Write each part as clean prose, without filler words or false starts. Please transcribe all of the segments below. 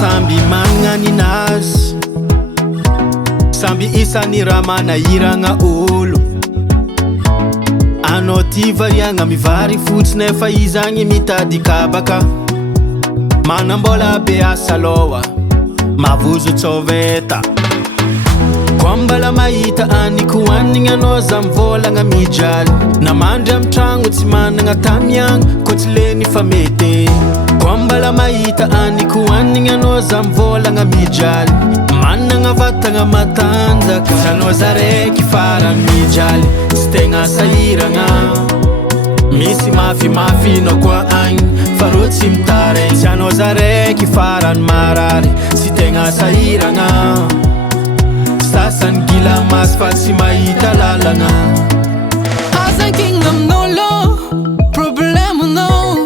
samby manana ninazy, samby isany raha manahiragna olo. Anao ty variagna mivary fotsy nefa izagny mitady kabaka. Manambola be asa loa, mavozo tsoveta. Koa mbala mahita aniko hoanigny anao za mivolagna mijaly. Namandry amy tragno tsy managna tamiagna koa tsy leny fa mety. Koa mbala mahita aniko hoanigny anao za mivolagna mijaly. Managna vatagna matanjaka, tsy anao za raiky farany mijaly. Tsy tegna sahiragna, misy mafimafy nao koa agny fa rô tsy mitaregny. Tsy anao za raiky farany marary, tsy tegna sahiragna. Sasany gila masy fa tsy mahita lalagna. Azankigna amin'olo, problemonao.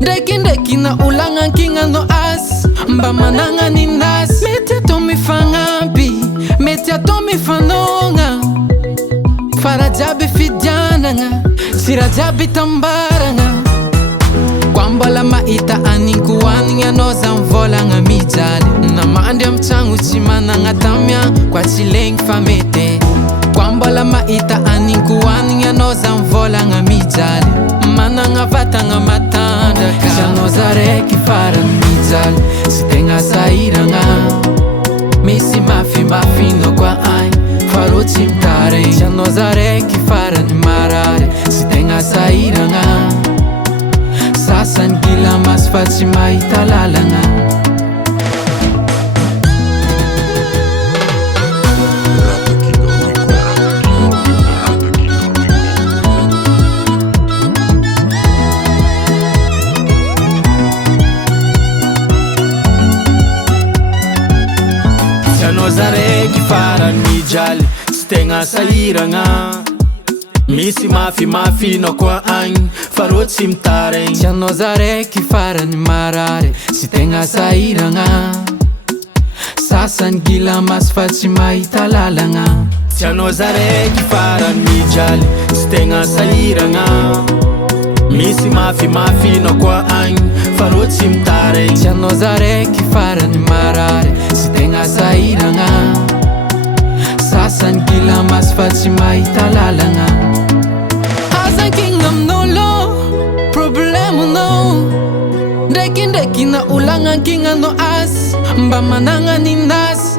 Ndraikindraiky na olagnankigna asy, mba managna ninazy. Mety atao mifagnampy, mety atao mifanogna. Fa raha jiaby fidianagna, sy raha jiaby tambaragna. Koa mbola mahita aniko hoanigny anao za mivolagna mijaly. Namandry amy tragno tsy managna tamiagna koa tsy legny fa mety. Koa mbola mahita aniko hoanigny anao za mivolagna mijaly. Managna vatagna matanjaka, tsy anao za raiky farany mijaly. Tsy tegna sahiragna, misy mafimafy nao koa agny fa rô tsy mitaregny. Tsy anao za raiky farany marary, tsy tegna sahiragna. Sasany gila masy fa tsy mahita lalagna. Tsy anao za raiky farany mijaly, tsy tegna sahiragna. Misy mafimafy nao koa agny fa rô tsy mitaregny. Tsy anao za raiky farany marary, tsy tegna sahiragna. Sasany gila masy fa tsy mahita lalagna. Tsy anao za raiky farany mijaly, tsy tegna sahiragna. Misy mafimafy nao koa agny fa rô tsy mitaregny. Tsy anao za raiky farany marary, tsy tegna sahiragna. Sasany gila masy fa tsy mahita lalagna. Azankigna amin'olo, problemonao. Ndraikindraiky na olagnankigna asy, mba managna ninazy.